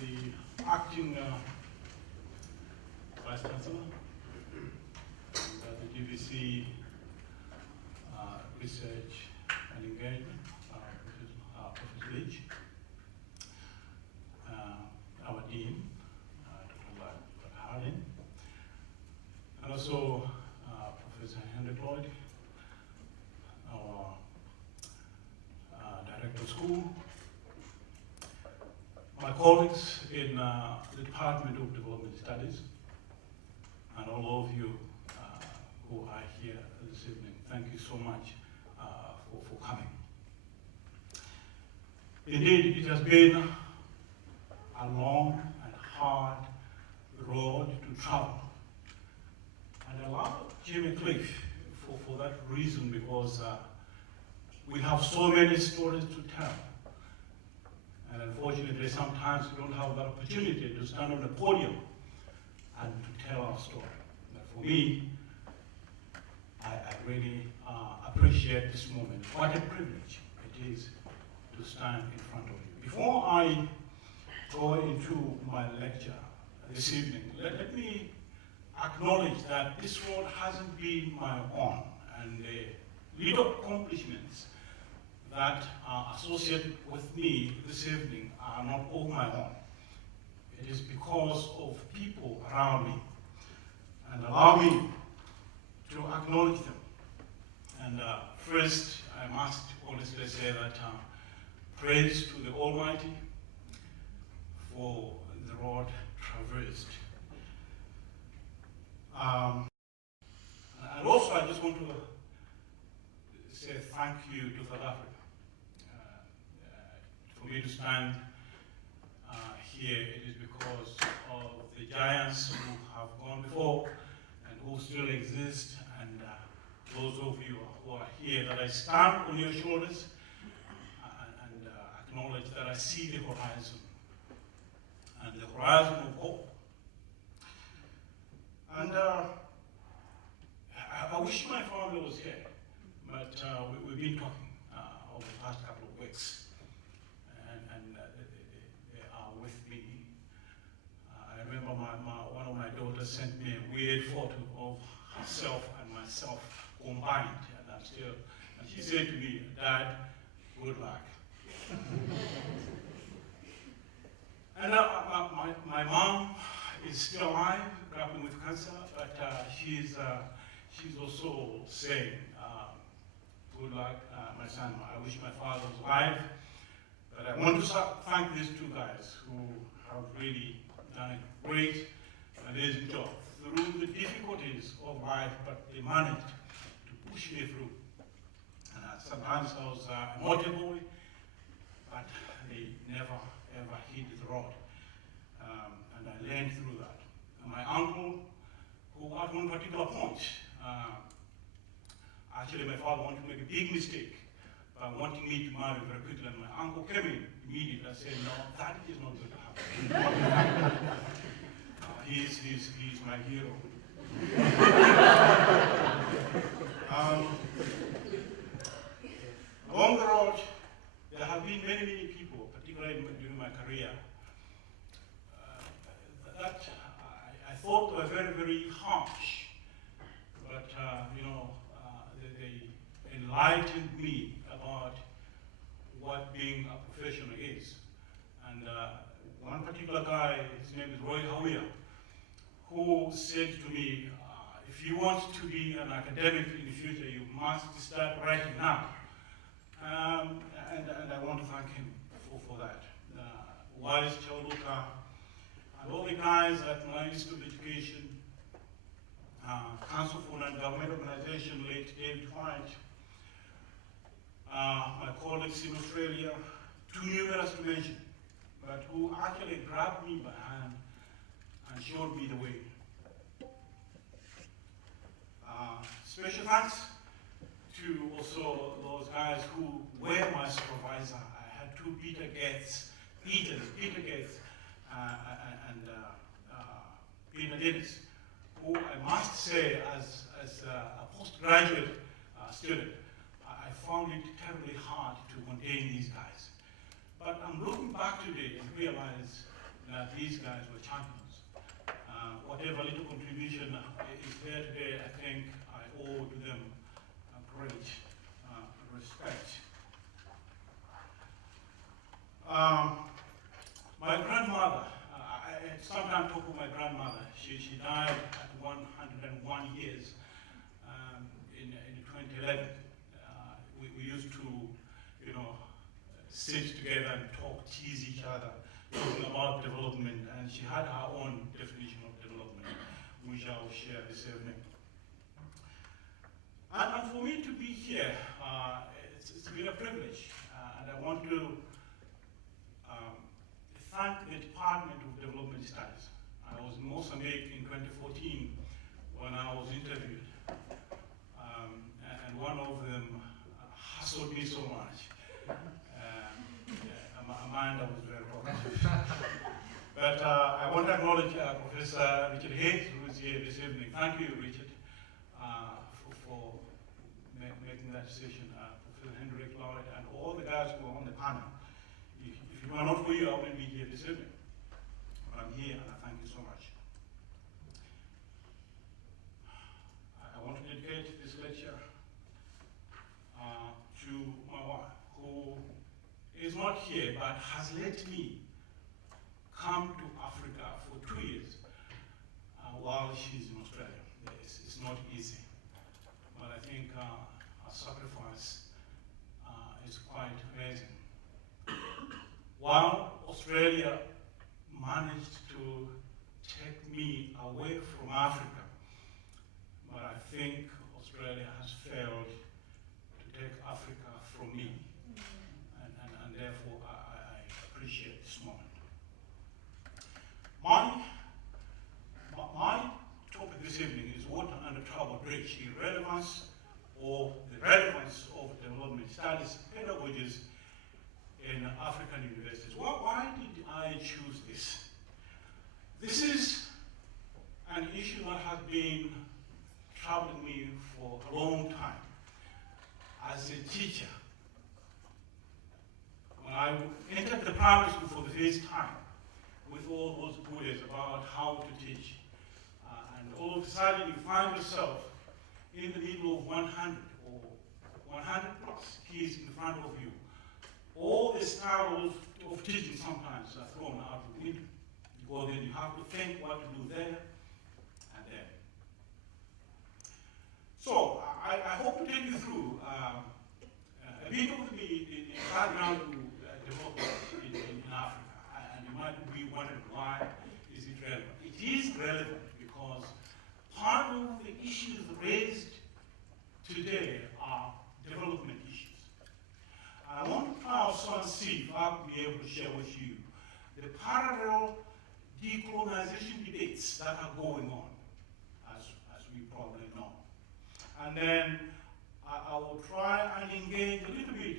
the acting Vice Chancellor, and the DVC Research and Engagement, Professor Leach, our Dean, Dr. Harding, and also Professor Henry Lloyd, our Director of School, my colleagues in the Department of Development Studies, and all of you who are here this evening. Thank you so much for coming. Indeed, it has been a long and hard road to travel. And I love Jimmy Cliff for that reason, because we have so many stories to tell. And unfortunately, sometimes we don't have that opportunity to stand on the podium and to tell our story. But for me, I really appreciate this moment. What a privilege it is to stand in front of you. Before I go into my lecture this evening, let me acknowledge that this road hasn't been my own, and the little accomplishments that are associated with me this evening are not all my own. It is because of people around me, and allow me to acknowledge them. And first, I must honestly say that praise to the Almighty for the road traversed. And also, I just want to say thank you to South Africa. For me to stand here, it is because of the giants who have gone before and who still exist, and those of you who are here, that I stand on your shoulders and acknowledge that I see the horizon, and the horizon of hope. And I wish my father was here, but we've been talking over the past couple of weeks, and they are with me. I remember one of my daughters sent me a weird photo of herself and myself combined, and she said to me, "Dad, good luck." And my mom is still alive, grappling with cancer, but she's also saying, good luck, my son. I wish my father was alive. But I want to thank these two guys who have really done a great, amazing job through the difficulties of life, but they managed to push me through. And sometimes I was a naughty boy, but they never, ever hit the road. And I learned through that. And my uncle, who at one particular point, actually my father wanted to make a big mistake by wanting me to marry very quickly, and my uncle came in immediately and said, "No, that is not going to happen." He's my hero. Along the road, there have been many people, particularly during my career, that I thought were very harsh, but they enlightened me about what being a professional is. And one particular guy, his name is Roy Hawia, who said to me, if you want to be an academic in the future, you must start writing now. And I want to thank him for that. Wise Chauluka, and all the guys at my Institute of Education, Council for Non-Government Organization, late David White, my colleagues in Australia, too numerous to mention, but who actually grabbed me by hand and showed me the way. Special thanks to also those guys who were my supervisor. I had two Peter Gates, and Peter Dennis, who I must say, as a postgraduate student, I found it terribly hard to contain these guys. But I'm looking back today and realize that these guys were champions. Whatever little contribution is there today, I think I owe to them great respect. My grandmother, I sometimes talk of my grandmother. She died at 101 years in 2011. We used to, sit together and talk, tease each other, talking about development, and she had her own definition of development, which I will share this evening. And for me to be here, it's been a privilege, and I want to thank the Department of Development Studies. I was in Mozambique in 2014 when I was interviewed, and one of them hassled me so much. Amanda was very positive. But I want to acknowledge Professor Richard Hayes, who is here this evening. Thank you, Richard, for making that decision. Professor Hendrik Lloyd and all the guys who are on the panel. If it were not for you, I wouldn't be here this evening. But I'm here, and I thank you so much. I want to dedicate this lecture to my wife, who is not here, but has let me come to Africa for 2 years while she's in Australia. It's not easy, but I think her sacrifice is quite amazing. While Australia managed to take me away from Africa, but I think Australia has failed to take Africa from me. And therefore, I appreciate this moment. My topic this evening is water under troubled bridge, irrelevance or the relevance of development studies, pedagogies in African universities. Why did I choose this? This is an issue that has been troubling me for a long time. As a teacher, when I entered the primary school for the first time, with all those bullies about how to teach, and all of a sudden you find yourself in the middle of 100 or 100 plus kids in front of you. All the styles of teaching sometimes are thrown out the window, because then you have to think what to do there and there. So I hope to take you through a bit of the background to development in Africa. And you might be wondering, why is it relevant? It is relevant because part of the issues raised today are development issues. I want to try also and see if I'll be able to share with you the parallel decolonization debates that are going on, as we probably know. And then I will try and engage a little bit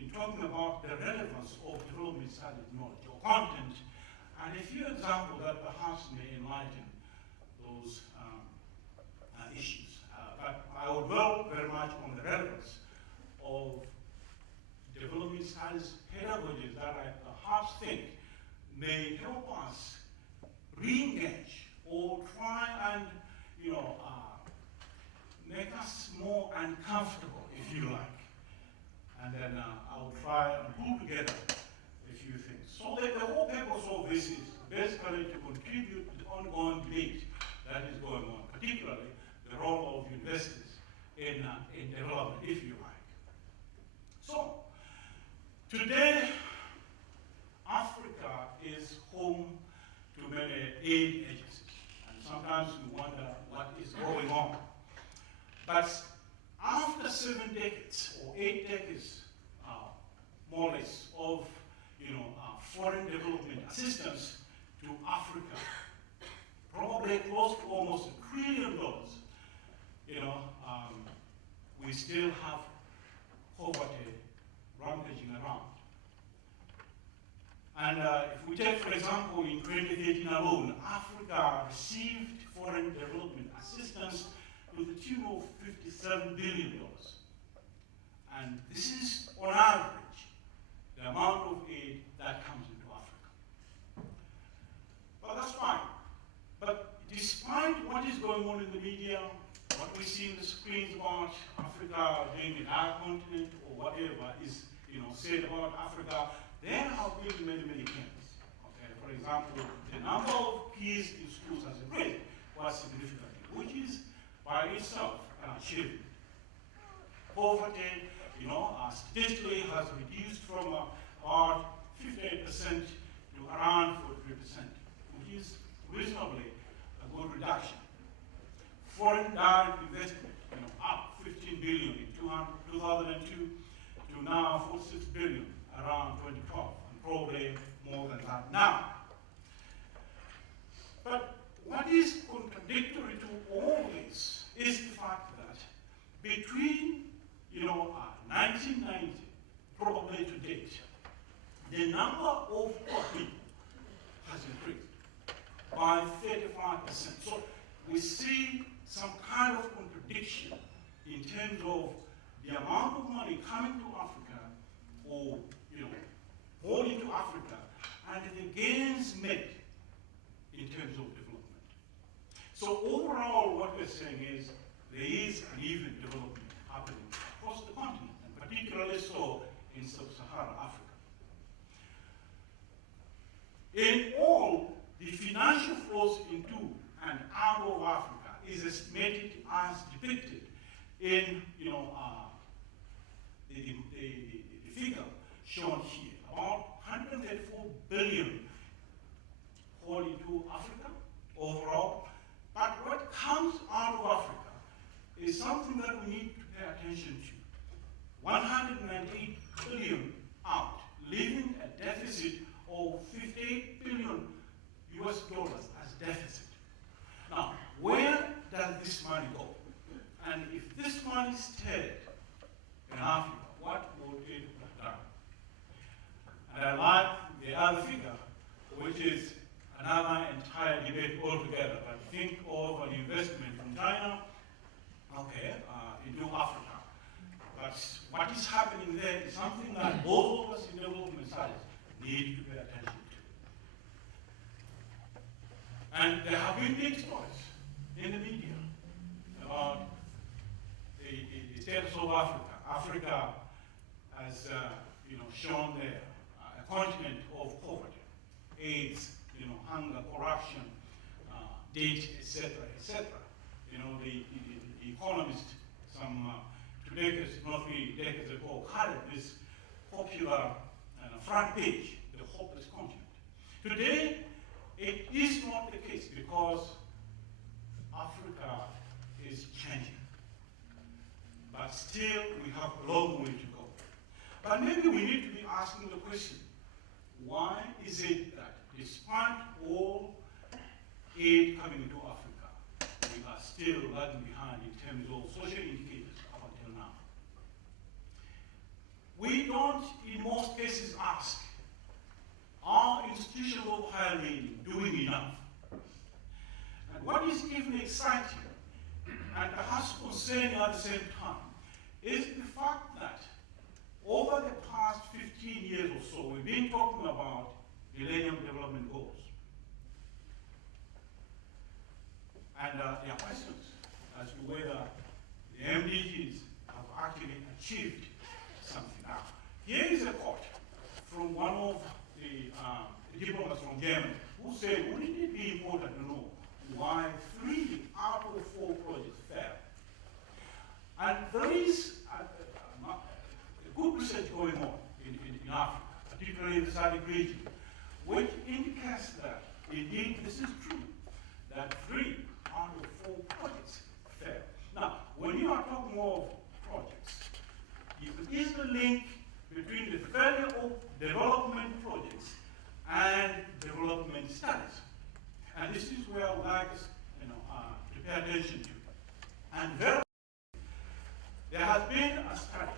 in talking about the relevance of development studies knowledge or content, and a few examples that perhaps may enlighten those issues. But I will dwell very much on the relevance of development studies pedagogies that I perhaps think may help us re-engage or try and make us more uncomfortable, if you like. And then I will try and pull together a few things. So the whole purpose of this is basically to contribute to the ongoing debate that is going on, particularly the role of universities in development, if you like. So today, Africa is home to many aid agencies, and sometimes we wonder what is going on. But after 7 decades or 8 decades, more or less, of foreign development assistance to Africa, probably close to almost $1 trillion, we still have poverty rampaging around. And if we take, for example, in 2013 alone, Africa received foreign development assistance to the tune of $57 billion. And this is, on average, the amount of aid that comes into Africa. about Africa, there have been many, many camps. Okay, for example, the number of kids in schools has increased quite significantly, which is by itself an achievement. Poverty, statistically has reduced from about 58% to around 43%, which is reasonably a good reduction. Foreign direct investment, up 15 billion in 2002 to now 46 billion around 2012, and probably more than that now. But what is contradictory to all this is the fact that between 1990, probably to date, the number of poor people has increased by 35%. So we see some kind of contradiction in terms of the amount of money coming to Africa, or poured into Africa, and the gains made in terms of development. So overall, what we're saying is there is uneven development happening across the continent, and particularly so in sub-Saharan Africa. In all, the financial flows into and out of Africa is estimated as depicted in the figure shown here, about 134 billion poured into Africa overall. But what comes out of Africa is something that we need to pay attention to. 198 billion out, leaving a deficit of 58 billion US dollars as deficit. Now, where does this money go? And if this money stayed in Africa, what would it have done? And I like the other figure, which is another entire debate altogether. But think of an investment from China, into Africa. But what is happening there is something that both of us in development studies need to pay attention to. And there have been big stories in the media about the status of Africa. Africa has, shown there a continent of poverty, AIDS, hunger, corruption, debt, etc., etc. The Economist, some 2 decades, not 3 decades ago, had this popular front page, the hopeless continent. Today, it is not the case because Africa is changing. But still, we have a long way to go. But maybe we need to be asking the question, why is it that despite all aid coming into Africa, we are still lagging behind in terms of social indicators up until now? We don't, in most cases, ask, are institutions of higher learning doing enough? And what is even exciting, and perhaps concerning at the same time, is the fact that over the past 15 years or so, we've been talking about Millennium Development Goals. And there are questions as to whether the MDGs have actually achieved something. Now, here is a quote from one of the diplomats from Germany who said, wouldn't it be important to know why 3 out of 4 projects failed? And there is a good research going on in Africa, particularly in the SADC region, which indicates that indeed this is true, that 3 out of 4 projects fail. Now, when you are talking of projects, you can easily link between the failure of development projects and development studies. And this is where I would like us to pay attention to. And there has been a study.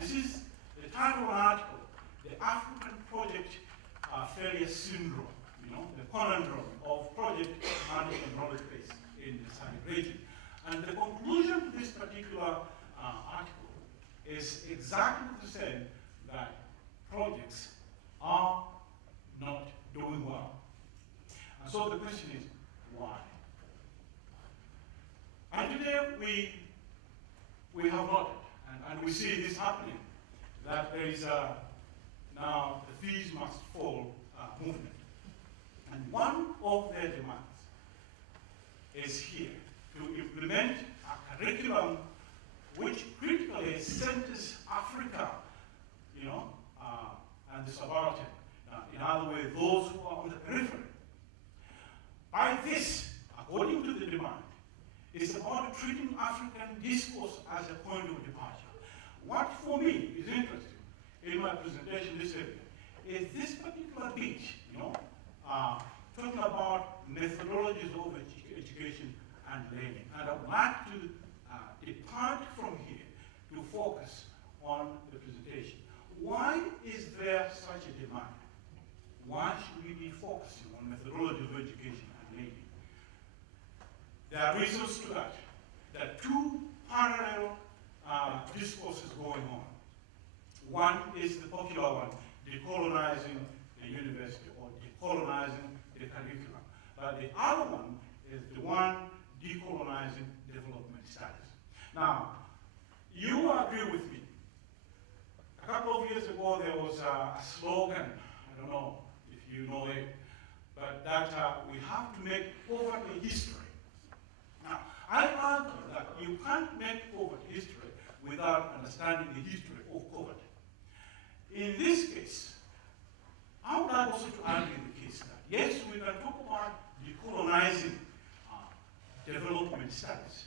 This is the title of an article, The African Project Failure Syndrome, the conundrum of project management knowledge base in the SADC region. And the conclusion to this particular article is exactly the same, that projects are not doing well. And so the question is, why? And today we have noted, and we see this happening, that there is a the fees must fall movement. And one of their demands is here to implement a curriculum which critically centers Africa, and the subaltern. In other words, those who are on the periphery. By this, according to the demand, it's about treating African discourse as a point of departure. What for me is interesting in my presentation this evening is this particular bit, talking about methodologies of education and learning. And I would like to depart from here to focus on the presentation. Why is there such a demand? Why should we be focusing on methodology of education and learning? There are reasons to that. There are two parallel discourses going on. One is the popular one, decolonizing the university or decolonizing the curriculum. But the other one is the one decolonizing development studies. Now, you agree with me. A couple of years ago, there was a slogan, I don't know if you know it, but that we have to make poverty history. Now, I argue that you can't make poverty history without understanding the history of poverty. In this case, I would like also to argue the case that, yes, we can talk about decolonizing development studies,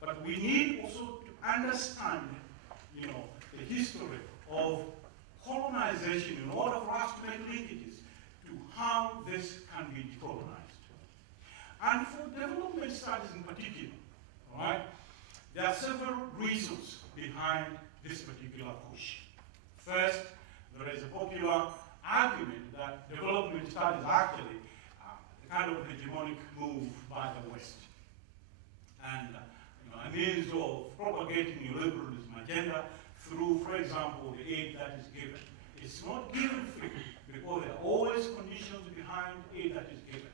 but we need also to understand, the history of colonization in order for us to make linkages to how this can be decolonized. And for development studies in particular, all right, there are several reasons behind this particular push. First, there is a popular argument that development studies are actually a kind of hegemonic move by the West. And a means of propagating neoliberalism agenda through, for example, the aid that is given. It's not given free because there are always conditions behind aid that is given.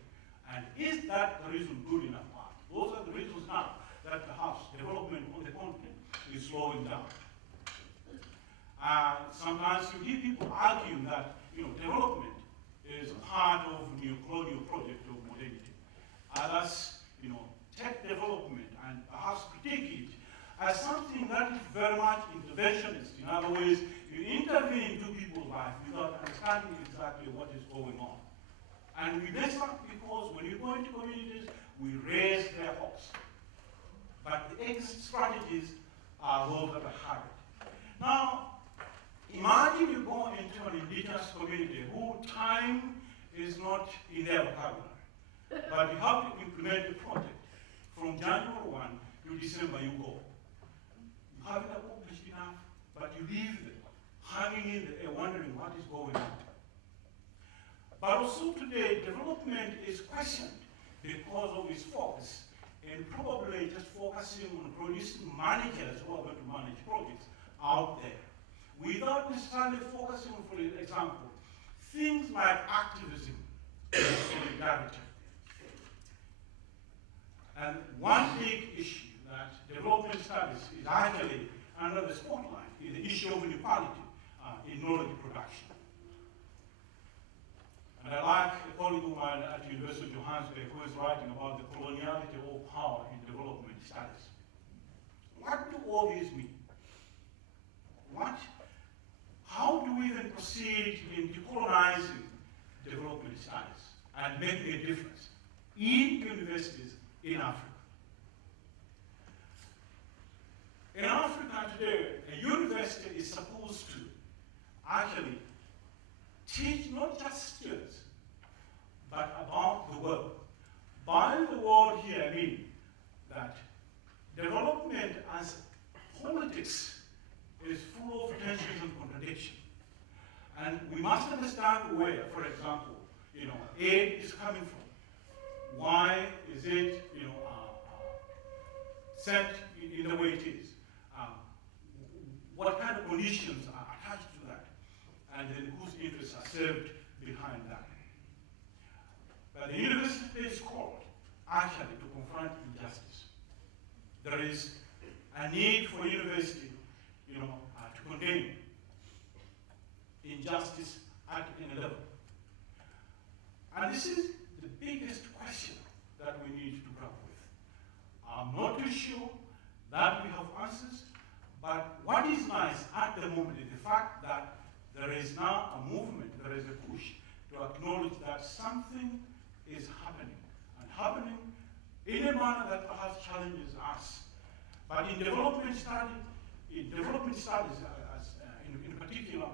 And is that the reason good enough? Those are the reasons now that perhaps development on the continent is slowing down. Sometimes you hear people arguing that development is part of neo-colonial project of modernity. Others, take development and perhaps critique it as something that is very much interventionist. In other words, you intervene into people's lives without understanding exactly what is going on. And we mess up because when you go into communities, we raise their hopes. But the exit strategies are those that are hard. Now, imagine you go into an indigenous community who time is not in their vocabulary, but you have to implement a project. From January 1 to December, you go. You haven't accomplished enough, but you leave them hanging in the air, wondering what is going on. But also today, development is questioned because of its focus, and probably just focusing on producing managers who are going to manage projects out there, without necessarily focusing on, for example, things like activism and solidarity. And one big issue that development studies is actually under the spotlight is the issue of inequality in knowledge production. And I like a colleague of mine at the University of Johannesburg who is writing about the coloniality of power in development studies. What do all these mean? How do we then proceed in decolonizing development studies and making a difference in universities in Africa? In Africa today, a university is supposed to actually teach not just students, but about the world. By the world here, I mean that development as politics is full of tensions and contradiction. And we must understand where, for example, aid is coming from. Why is it, sent in the way it is? What kind of conditions are attached to that? And then whose interests are served behind that? But the university is called actually to confront injustice. There is a need for university, to condemn injustice at any level? And this is the biggest question that we need to grapple with. I'm not too sure that we have answers, but what is nice at the moment is the fact that there is now a movement, there is a push to acknowledge that something is happening, and happening in a manner that perhaps challenges us. But in development studies, in particular,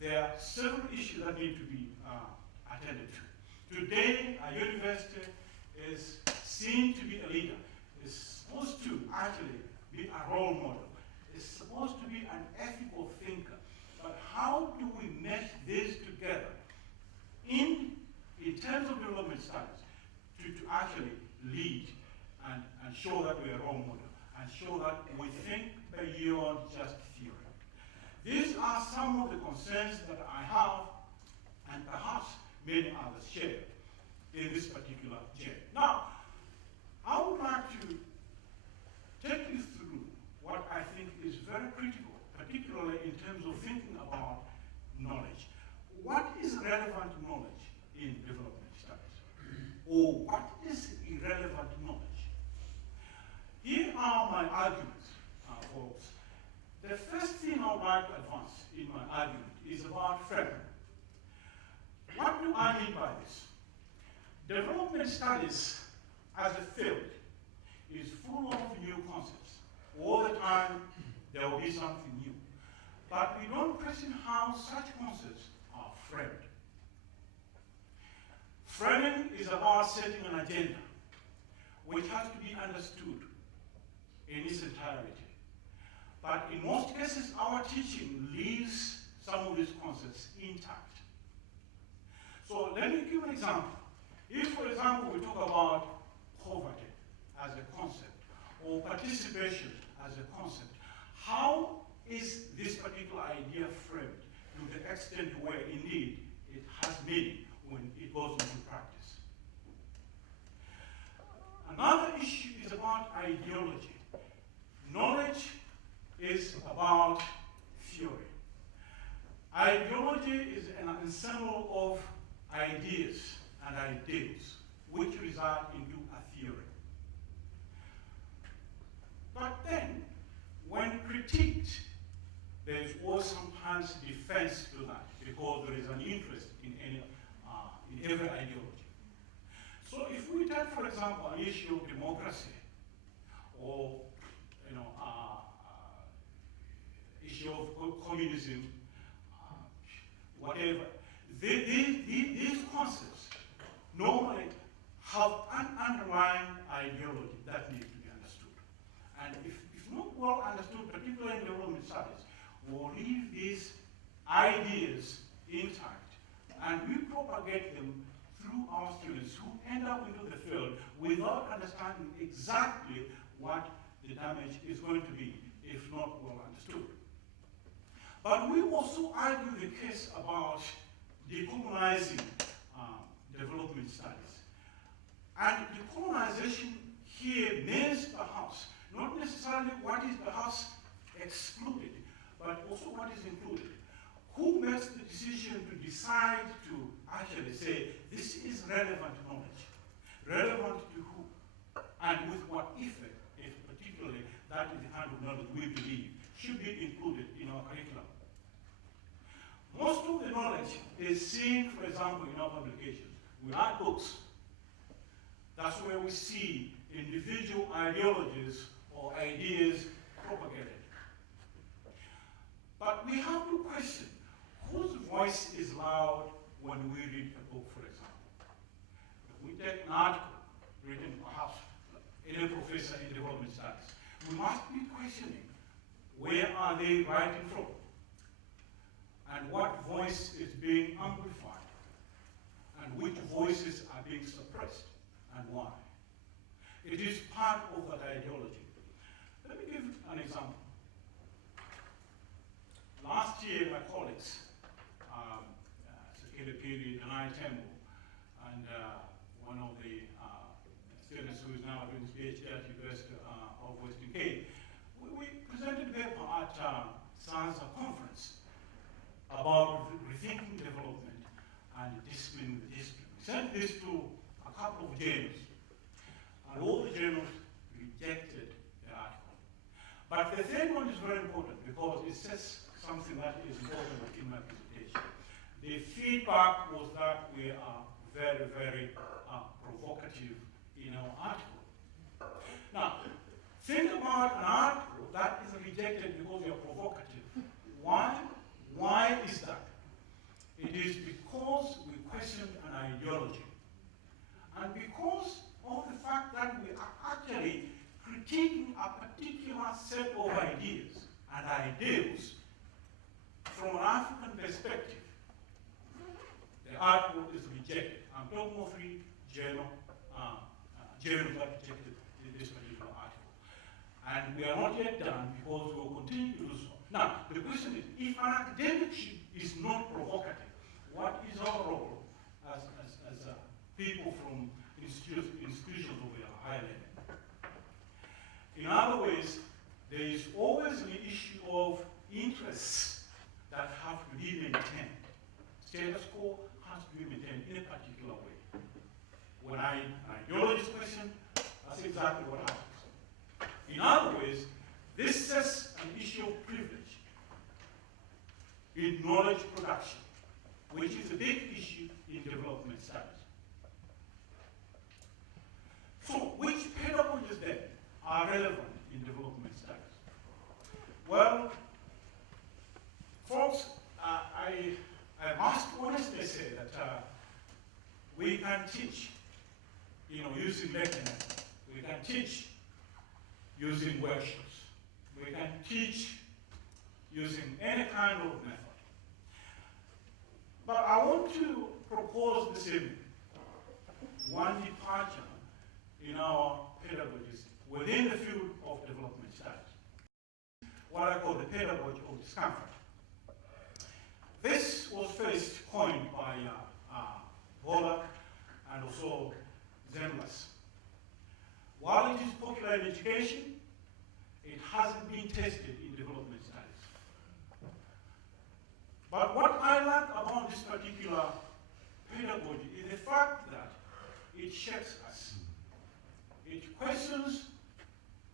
there are several issues that need to be attended to. Today, a university is seen to be a leader. It's supposed to actually be a role model. It's supposed to be an ethical thinker. But how do we mesh this together in terms of development studies to actually lead and show that we're a role model and show that we think beyond just theory? These are some of the concerns that I have, and perhaps many others share in this particular journey. Now, I would like to take you through what I think is very critical, particularly in terms of thinking about knowledge. What is relevant knowledge in development studies? Or what is irrelevant knowledge? Here are my arguments, folks. The first thing I would like to advance in my argument is about framing. What do I mean by this? Development studies as a field is full of new concepts. All the time, there will be something new. But we don't question how such concepts are framed. Framing is about setting an agenda, which has to be understood in its entirety. But in most cases, our teaching leaves some of these concepts intact. So let me give an example. If, for example, we talk about poverty as a concept, or participation as a concept, how is this particular idea framed to the extent where, indeed, it has meaning when it goes into practice? Another issue is about ideology. Knowledge is about theory. Ideology is an ensemble of ideas and ideals which result into a theory. But then, when critiqued, there is always sometimes defense to that because there is an interest in every ideology. So if we take, for example, an issue of democracy or issue of communism, whatever, these concepts normally have an underlying ideology that needs to be understood. And if not well understood, particularly in development studies, we'll leave these ideas intact and we propagate them through our students who end up into the field without understanding exactly what the damage is going to be if not well understood. But we also argue the case about decolonizing development studies. And decolonization here means perhaps not necessarily what is perhaps excluded, but also what is included. Who makes the decision to decide to actually say, this is relevant knowledge? Relevant to who? And with what effect, if particularly that is the kind of knowledge we believe should be included in our curriculum. Most of the knowledge is seen, for example, in our publications. We write books. That's where we see individual ideologies or ideas propagated. But we have to question whose voice is loud when we read a book, for example. If we take an article written perhaps in a professor in development studies, we must be questioning where are they writing from and what voice is being amplified and which voices are being suppressed and why. It is part of that ideology. Let me give an example. Last year, my colleagues, Sekele Piri and I, Tembo, and one of the students who is now doing his PhD at University of Western Cape, we presented a paper at SANSA conference about this to a couple of journals, and all the journals rejected the article. But the third one is very important because it says something that is important in my presentation. The feedback was that we are very, very provocative in our article. Now, think about an article that is rejected because we are provocative. Why? Why is that? It is because we questioned an ideology. And because of the fact that we are actually critiquing a particular set of ideas and ideals from an African perspective, the article is rejected. I'm talking of 3 journals that rejected this particular article. And we are not yet done because we will continue to do so. Now, the question is, if an academic is not provocative, what is our role as people from institutions of a higher level? In other words, there is always an issue of interests that have to be maintained. Status quo has to be maintained in a particular way. When an ideology is questioned, that's exactly what happens. In other words, this is an issue of privilege in knowledge production, which is a big issue in development studies. So, which pedagogies then are relevant in development studies? Well, folks, I must honestly say that we can teach, using lecture method. We can teach using workshops. We can teach using any kind of method. But I want to propose this evening one departure in our pedagogies within the field of development studies, what I call the pedagogy of discomfort. This was first coined by Bola and also Zemlas. While it is popular in education, it hasn't been tested in development studies. But what I like about this particular pedagogy is the fact that it shapes us. It questions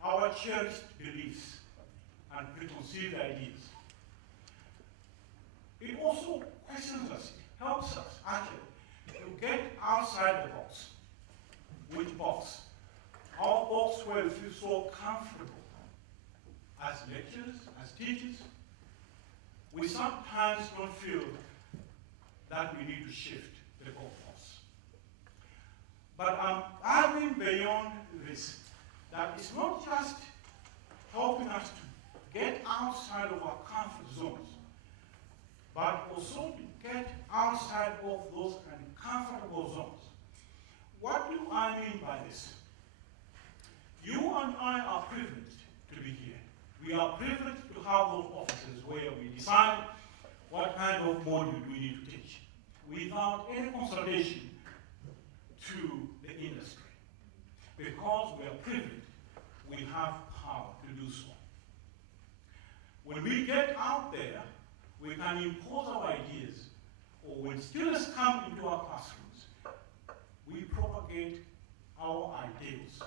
our cherished beliefs and preconceived ideas. It also questions us, helps us actually to get outside the box. Which box? Our box where we feel so comfortable as lecturers, as teachers. We sometimes don't feel that we need to shift the goalposts. But I'm arguing beyond this, that it's not just helping us to get outside of our comfort zones, but also to get outside of those uncomfortable zones. What do I mean by this? You and I are privileged to be here. We are privileged to have those offices where we decide what kind of module we need to teach without any consultation to the industry. Because we are privileged, we have power to do so. When we get out there, we can impose our ideas, or when students come into our classrooms, we propagate our ideals,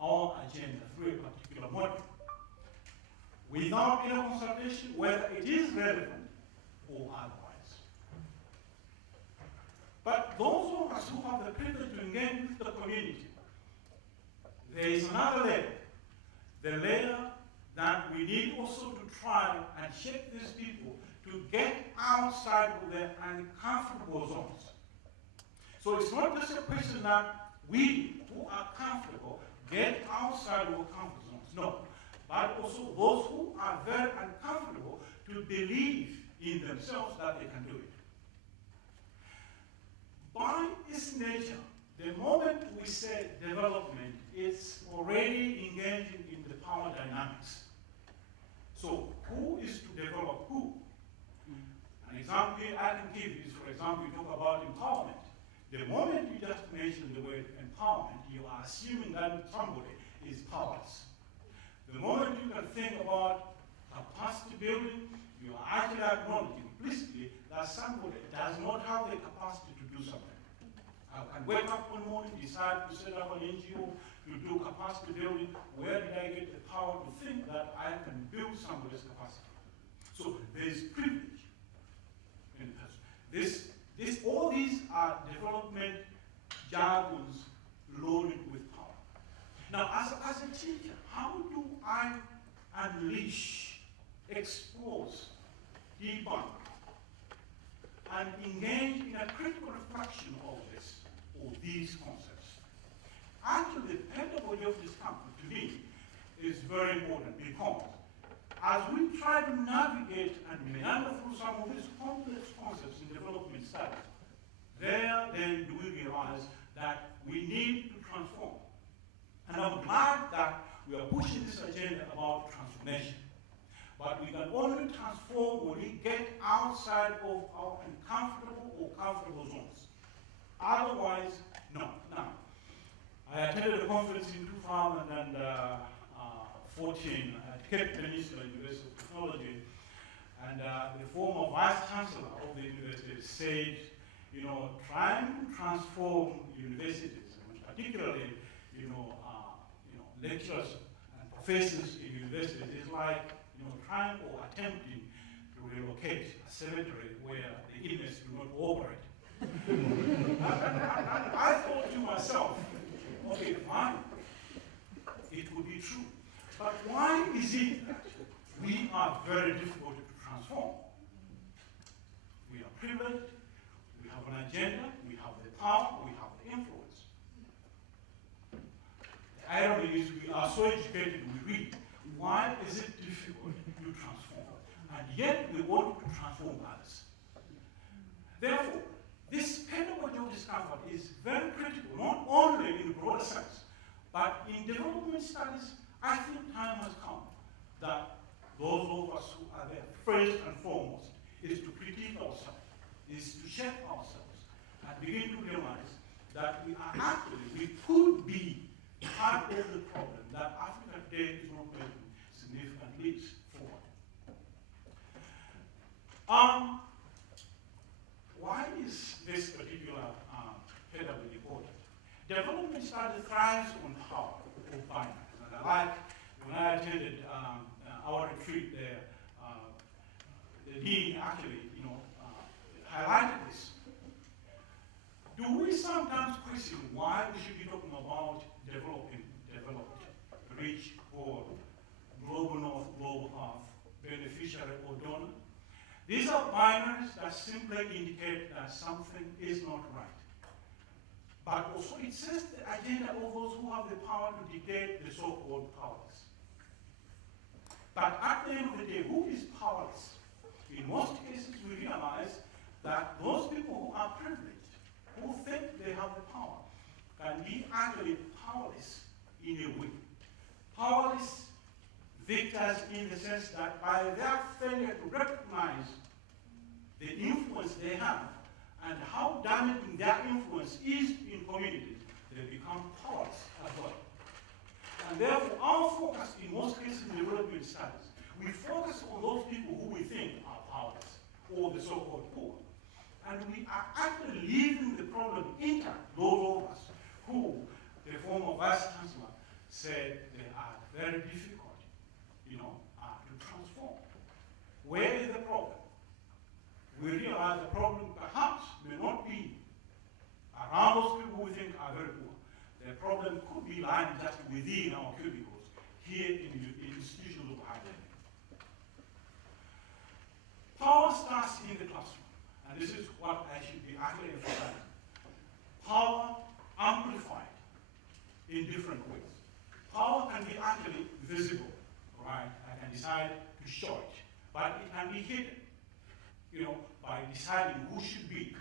our agenda through a particular module, without any consultation, whether it is relevant or otherwise. But those of us who have the privilege to engage with the community, there is another layer, the layer that we need also to try and shape these people to get outside of their uncomfortable zones. So it's not just a question that we who are comfortable get outside of our comfort zones, no. But also those who are very uncomfortable to believe in themselves that they can do it. By its nature, the moment we say development, it's already engaging in the power dynamics. So who is to develop who? An example I can give is, for example, you talk about empowerment. The moment you just mention the word empowerment, you are assuming that somebody is powerless. The moment you can think about capacity building, you are actually acknowledging implicitly that somebody does not have the capacity to do something. I can wake up one morning, decide to set up an NGO, to do capacity building. Where did I get the power to think that I can build somebody's capacity? So there is privilege in this. All these are development jargons loaded with power. Now, as a teacher, how do I unleash, expose, debunk, and engage in a critical reflection of this, or these concepts? Actually, the pedagogy of discomfort, to me, is very important, because as we try to navigate and meander through some of these complex concepts in development studies, then do we realize that we need to transform. And I'm glad that we are pushing this agenda about transformation. But we can only transform when we get outside of our uncomfortable or comfortable zones. Otherwise, no. Now, I attended a conference in 2014 at Cape Peninsula University of Technology, and the former vice chancellor of the university said, trying to transform universities, particularly, lecturers and professors in universities, is like, trying or attempting to relocate a cemetery where the inmates do not operate. I thought to myself, okay, fine, it could be true. But why is it that we are very difficult to transform? We are privileged, we have an agenda, we have the power, we have the influence. The irony is we are so educated, we read. Why is it difficult to transform? And yet we want to transform others. Therefore, this pedagogy of discomfort is very critical, not only in the broader sense, but in development studies. I think time has come that those of us who are there, first and foremost, is to critique ourselves, is to check ourselves, and begin to realize that we could be part of the problem that Africa today is not making significant leaps forward. Why is this particular pedagogy important? Development study thrives on power of binaries. And I like, when I attended our retreat there, the dean actually, highlighted this. Do we sometimes question why we should be talking about developed, rich, poor, global north, global south, beneficiary or donor? These are binaries that simply indicate that something is not right. But also it sets the agenda of those who have the power to dictate the so-called powerless. But at the end of the day, who is powerless? In most cases, we realize that those people who are privileged, who think they have the power, can be actually powerless in a way. Powerless victors in the sense that by their failure to recognize the influence they have and how damaging their influence is in communities, they become powerless as well. And therefore, our focus in most cases in development studies, we focus on those people who we think are powerless, or the so-called poor. And we are actually leaving the problem intact, those of us who, the former vice chancellor said, they are very difficult, to transform. Where is the problem? We realize the problem perhaps may not be around those people we think are very poor. The problem could be lying just within our cubicles, here in institutions of higher learning. Power starts in the classroom, and this is what I should be actually emphasizing. Power amplified in different ways. Power can be actually visible, right? I can decide to show it, but it can be hidden, by deciding who should be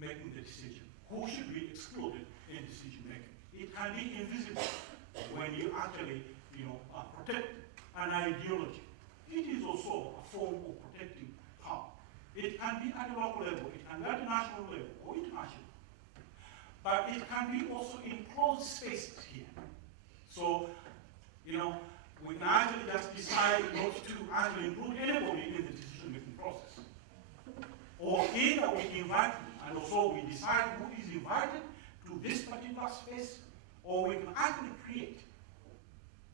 making the decision, who should be excluded in decision making. It can be invisible when you actually, protect an ideology. It is also a form of protecting power. It can be at the local level, it can be at the national level, or international. But it can be also in closed spaces here. So, we can actually just decide not to actually include anybody in the decision-making process. Or either we invite them, and also we decide who is invited, this particular space, or we can actually create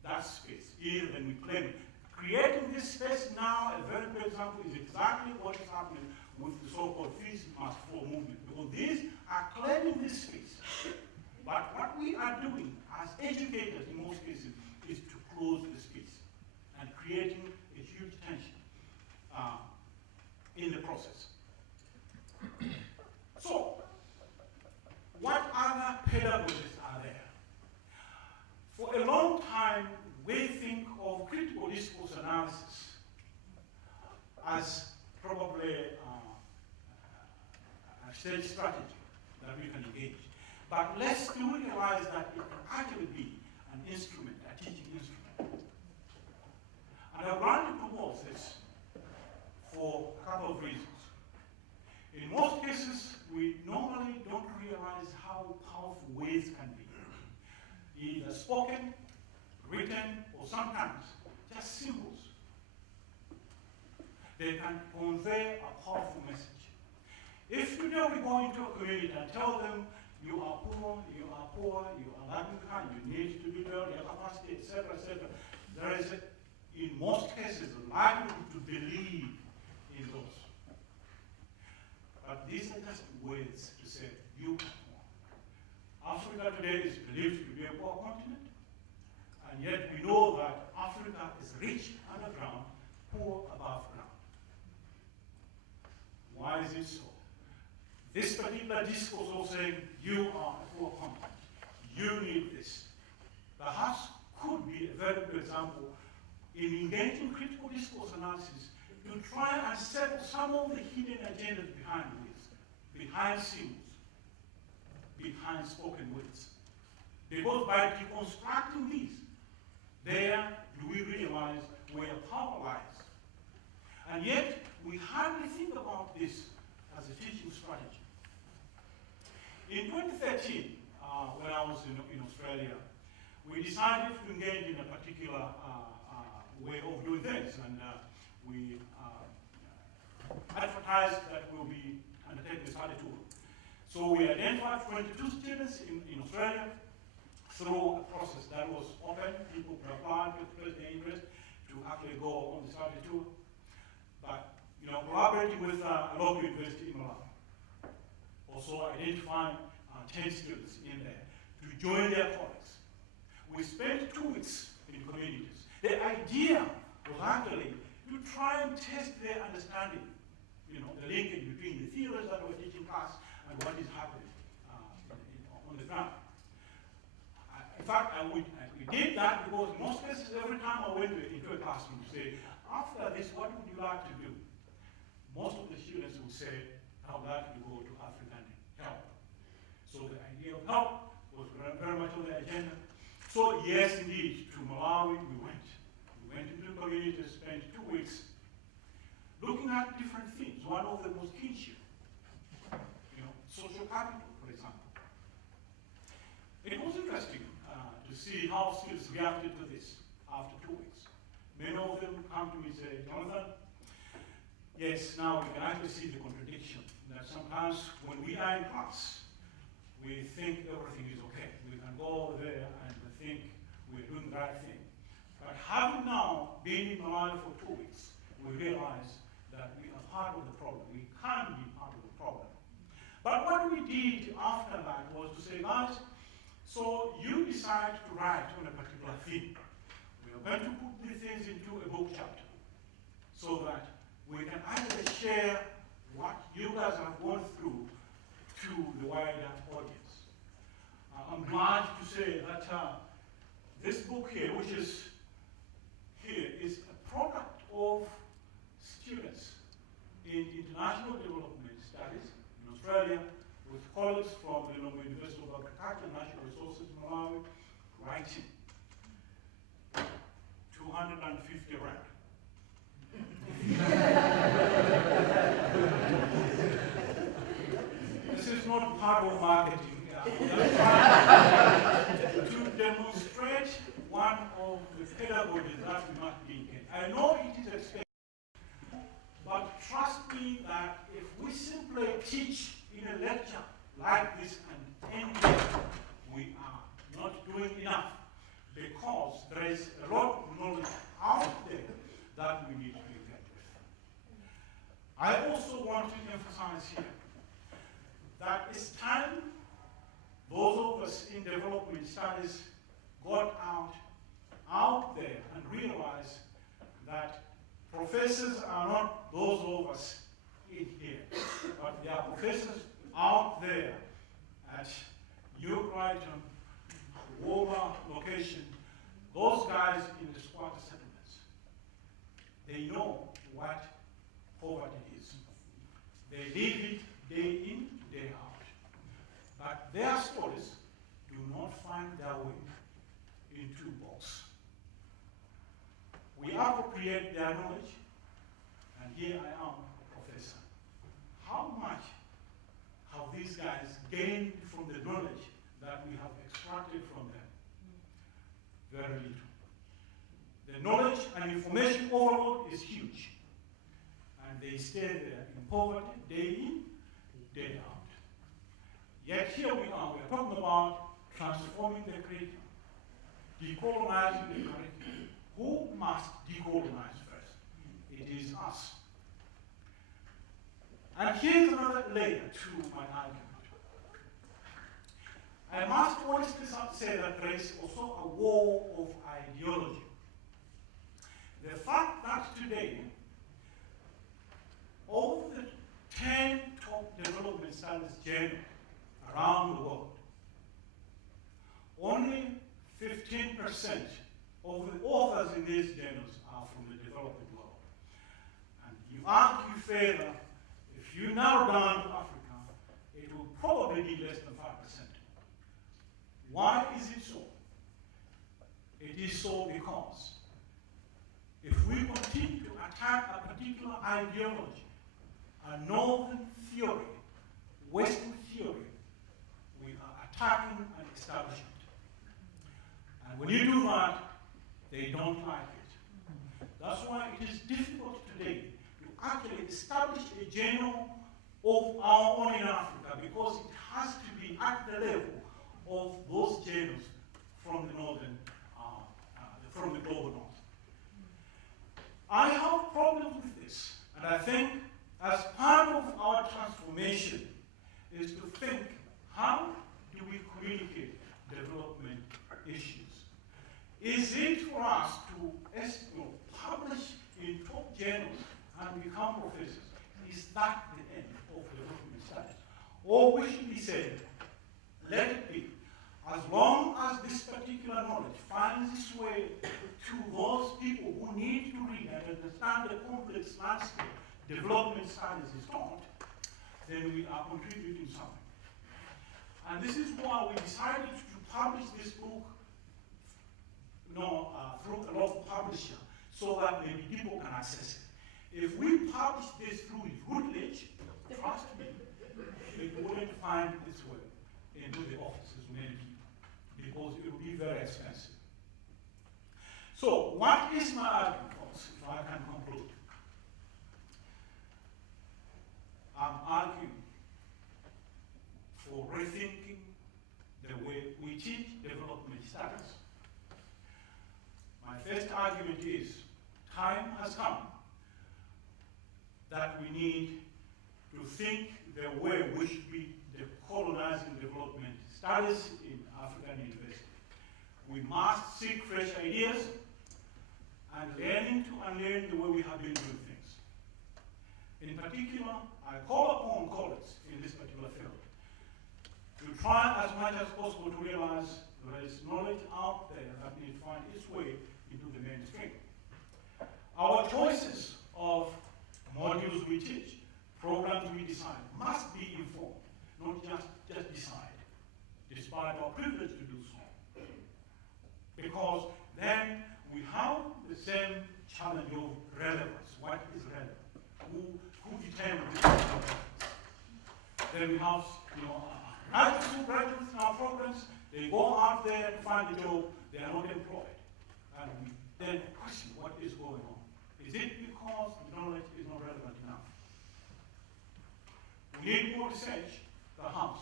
that space, either than we claim it. Creating this space now, a very good example, is exactly what is happening with the so-called fees must flow movement, because these are claiming this space. But what we are doing as educators in most cases is to close the space and creating a huge tension in the process. So, what other pedagogies are there? For a long time, we think of critical discourse analysis as probably a stage strategy that we can engage. But let's do realize that it can actually be an instrument, a teaching instrument. And I want to propose this for a couple of reasons. In most cases, we normally don't realize how powerful words can be, either spoken, written, or sometimes just symbols. They can convey a powerful message. If today we go into a community and tell them, you are poor, you are lagging behind, you need to build your capacity, etc., etc., there is, in most cases, a likelihood to believe in those. But these are just words to say, you have more. Africa today is believed to be a poor continent, and yet we know that Africa is rich underground, poor above ground. Why is it so? This particular discourse of saying, you are a poor continent, you need this, perhaps could be a very good example in engaging critical discourse analysis to try and settle some of the hidden agendas behind words, behind symbols, behind spoken words. Because by deconstructing these, there do we realize where power lies. And yet, we hardly think about this as a teaching strategy. In 2013, when I was in Australia, we decided to engage in a particular way of doing things, and we advertised that we'll be undertaking a study tour. So we identified 22 students in Australia through a process that was open. People could apply, to express their interest to actually go on the study tour. But collaborating with a local university in Malawi. Also identifying 10 students in there to join their colleagues. We spent 2 weeks in communities. The idea was actually to try and test their understanding, the linkage between the theories that we're teaching class and what is happening on the ground. In fact, we did that because in most cases, every time I went into a classroom to say, after this, what would you like to do? Most of the students would say, I would like to go to African help. So the idea of help was very much on the agenda. So yes, indeed, to Malawi we went. We went into the community, spent 2 weeks looking at different things. One of them was kinship, social capital, for example. It was interesting to see how students reacted to this after 2 weeks. Many of them come to me and say, Jonathan, yes, now we can actually see the contradiction. That sometimes when we are in class, we think everything is okay. We can go there and we think we're doing the right thing. But having now been in Malawi for 2 weeks, we realize that we are part of the problem. We can't be part of the problem. But what we did after that was to say, guys, so you decide to write on a particular theme. We are going to put these things into a book chapter so that we can actually share what you guys have gone through to the wider audience. I'm glad to say that this book here, which is here, is a product of students in international development studies in Australia with colleagues from the University of Agriculture and Natural Resources in Malawi, writing 250 rand. This is not part of marketing. To demonstrate one of the pedagogies that we must be engaged. I know it is expensive, but trust me that if we simply teach in a lecture like this and end it that it's time those of us in development studies got out there and realized that professors are not those of us in here, but there are professors out there at New Brighton, Woma location, those guys in the squatter settlements. They know what poverty is. They live it day in, day out. But their stories do not find their way into books. We appropriate their knowledge, and here I am, a professor. How much have these guys gained from the knowledge that we have extracted from them? Very little. The knowledge and information overload is huge, and they stay there in poverty day in, day out. Yet here we are talking about transforming the curriculum, decolonizing the curriculum. Who must decolonize first? It is us. And here's another layer to my argument. I must honestly say that there is also a war of ideology. The fact that today, of the 10 top development studies journals around the world, only 15% of the authors in these journals are from the developing world. And you argue further, if you narrow down to Africa, it will probably be less than 5%. Why is it so? It is so because if we continue to attack a particular ideology, a northern theory, Western theory, we are attacking an establishment. And when you do that, they don't like it. That's why it is difficult today to actually establish a journal of our own in Africa, because it has to be at the level of those journals from the northern, from the global north. I have problems with this, and I think as part of our transformation is to think, how do we communicate development issues? Is it for us to publish in top journals and become professors? Is that the end of development studies? Or we should be saying, let it be. As long as this particular knowledge finds its way to those people who need to read and understand the complex landscape development studies is taught, then we are contributing something. And this is why we decided to publish this book through a local publisher, so that maybe people can access it. If we publish this through Routledge, trust me, it wouldn't find its way into the offices of many people, because it will be very expensive. So, what is my argument, folks, if I can conclude? I'm arguing for rethinking the way we teach development studies. My first argument is, time has come that we need to think the way we should be decolonizing development studies in African universities. We must seek fresh ideas and learning to unlearn the way we have been doing things. In particular, I call upon colleagues in this particular field to try as much as possible to realize there is knowledge out there that needs to find its way into the mainstream. Our choices of modules we teach, programs we design, must be informed, not just decide, despite our privilege to do so. Because then we have the same challenge of relevance. What is relevant? Who determines relevance? Then we have, graduates in our programs, they go out there and find a job, they are not employed. And we then question what is going on. Is it because the knowledge is not relevant enough? We need more research, perhaps,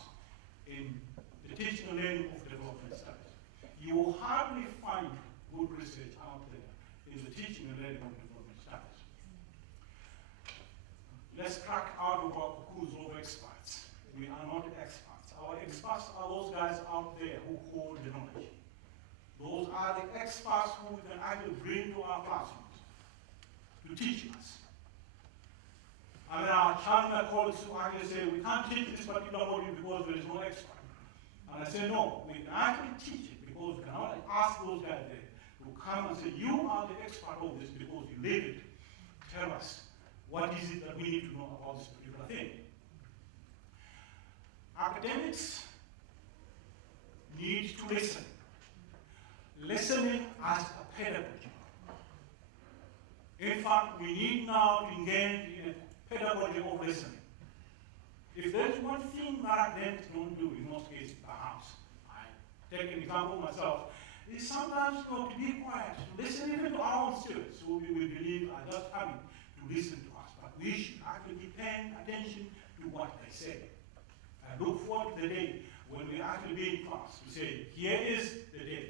in the teaching and learning of development studies. You will hardly find good research out there in the teaching and learning of development studies. Let's crack out of our cocoons of experts. We are not out there who hold the knowledge. Those are the experts who we can actually bring to our classrooms to teach us. I mean, our challenge colleagues who actually say, we can't teach this particular module because there is no expert. And I say, no, we can actually teach it because we can only ask those guys there to come and say, you are the expert of this because you live it. Tell us, what is it that we need to know about this particular thing? Academics need to listen. Listening as a pedagogy. In fact, we need now to engage in a pedagogy of listening. If there's one thing that academics don't do in most cases, perhaps, I take an example myself, is sometimes to be quiet, to listen even to our own students who we believe are just coming to listen to us. But we should actually be paying attention to what they say. I look forward to the day when we actually be in class. We say, here is the day.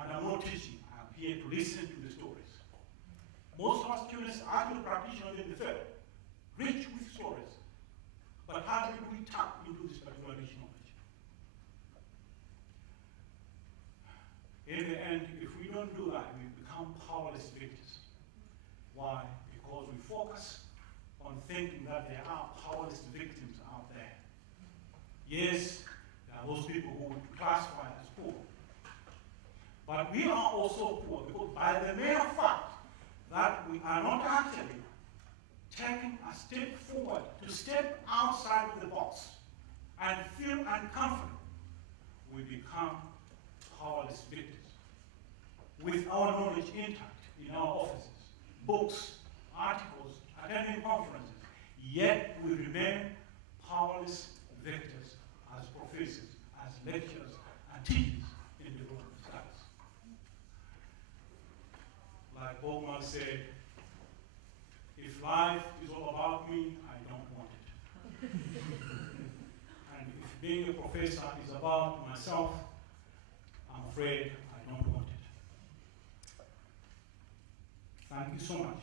And I'm not teaching, I'm here to listen to the stories. Most of our students are actually practitioners in the field, rich with stories. But how do we tap into this particular rich knowledge? In the end, if we don't do that, we become powerless victims. Why? Because we focus on thinking that there are powerless victims out there. Yes, there are those people who would classify as poor. But we are also poor because by the mere fact that we are not actually taking a step forward to step outside of the box and feel uncomfortable, we become powerless victims. With our knowledge intact in our offices, books, articles, attending conferences, yet we remain powerless victims as professors, as lecturers, and teachers in the world of studies. Like Bob Marley said, if life is all about me, I don't want it. And if being a professor is about myself, I'm afraid I don't want it. Thank you so much.